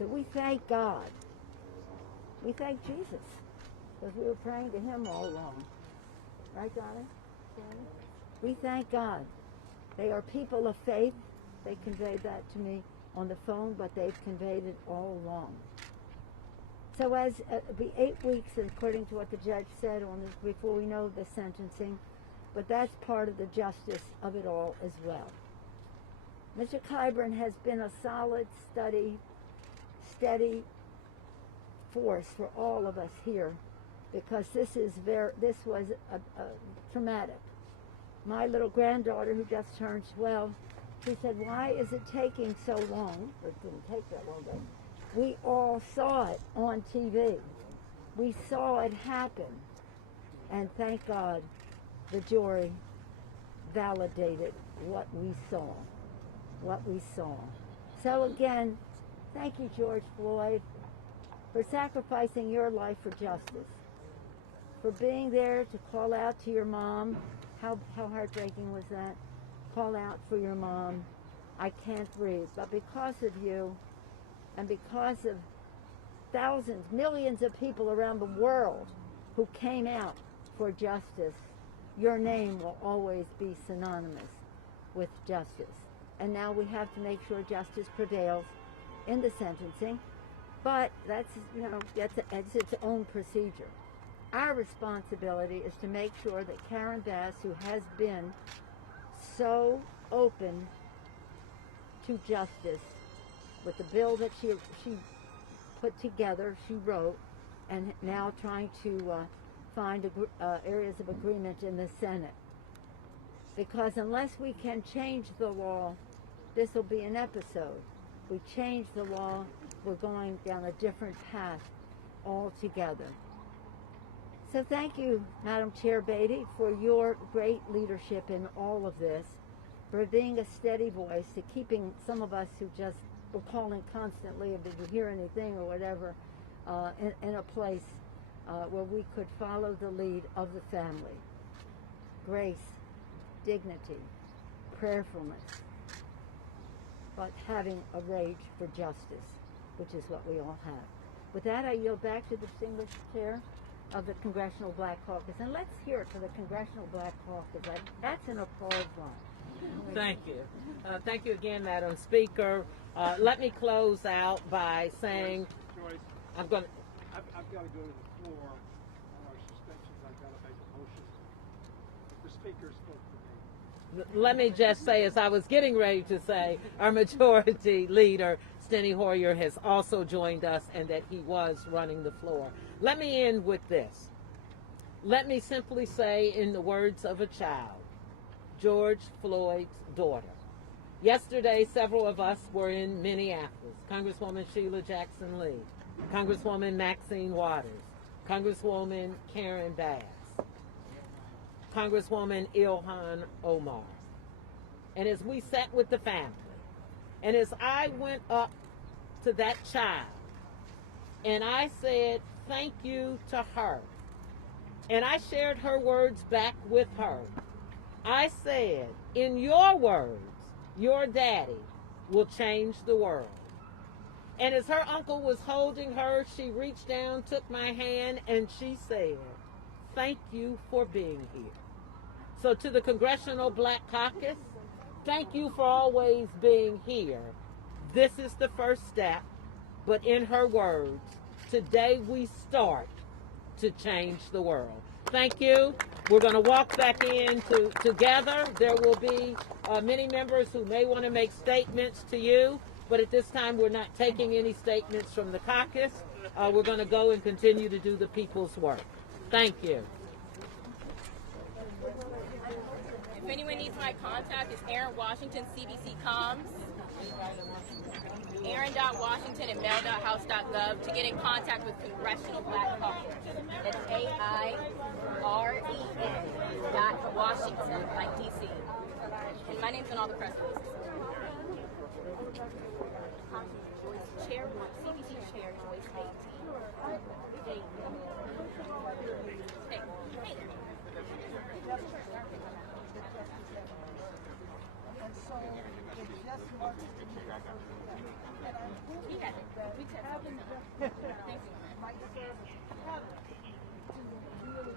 So we thank God. We thank Jesus, because we were praying to him all along. Right, darling? We thank God. They are people of faith. They conveyed that to me on the phone, but they've conveyed it all along. So as it'll be 8 weeks, according to what the judge said on this, before we know the sentencing, but that's part of the justice of it all as well. Mr. Clyburn has been a solid, steady force for all of us here, because this was a traumatic. My little granddaughter, who just turned 12, she said, "Why is it taking so long?" It didn't take that long, but we all saw it on TV. We saw it happen, and thank God the jury validated what we saw. So again, thank you, George Floyd, for sacrificing your life for justice, for being there to call out to your mom. How heartbreaking was that? Call out for your mom. I can't breathe. But because of you, and because of thousands, millions of people around the world who came out for justice, your name will always be synonymous with justice. And now we have to make sure justice prevails in the sentencing. But that's its own procedure. Our responsibility is to make sure that Karen Bass, who has been so open to justice with the bill that she put together, she wrote, and now trying to find areas of agreement in the Senate. Because unless we can change the law, this will be an episode. We change the law, we're going down a different path altogether. So thank you, Madam Chair Beatty, for your great leadership in all of this, for being a steady voice, to keeping some of us who just were calling constantly, did you hear anything or whatever, in a place where we could follow the lead of the family. Grace, dignity, prayerfulness, but having a rage for justice, which is what we all have. With that, I yield back to the distinguished chair of the Congressional Black Caucus. And let's hear it for the Congressional Black Caucus. That's an applause line. Thank you. Thank you again, Madam Speaker. Let me close out by saying, Joyce, I've got to go to the floor on our suspensions. I've got to make a motion. The Speaker spoke to me. Let me just say, as I was getting ready to say, our Majority Leader, Steny Hoyer, has also joined us, and that he was running the floor. Let me end with this. Let me simply say, in the words of a child, George Floyd's daughter. Yesterday, several of us were in Minneapolis. Congresswoman Sheila Jackson Lee, Congresswoman Maxine Waters, Congresswoman Karen Bass, Congresswoman Ilhan Omar. And as we sat with the family, and as I went up to that child, and I said thank you to her, and I shared her words back with her, I said, in your words, your daddy will change the world. And as her uncle was holding her, she reached down, took my hand, and she said, thank you for being here. So to the Congressional Black Caucus, thank you for always being here. This is the first step, but in her words, today we start to change the world. Thank you. We're going to walk back in together. There will be many members who may want to make statements to you, but at this time we're not taking any statements from the caucus. We're going to go and continue to do the people's work. Thank you. If anyone needs my contact, it's Aaron Washington, CBC Comms. Aaron.Washington@mail.house.gov to get in contact with Congressional Black Caucus. That's AIREN.Washington, like DC. And my name's on all the press releases. Chair, CBC Chair, Joyce Beatty. Hey. And so it just marks the We text all the time. Thanks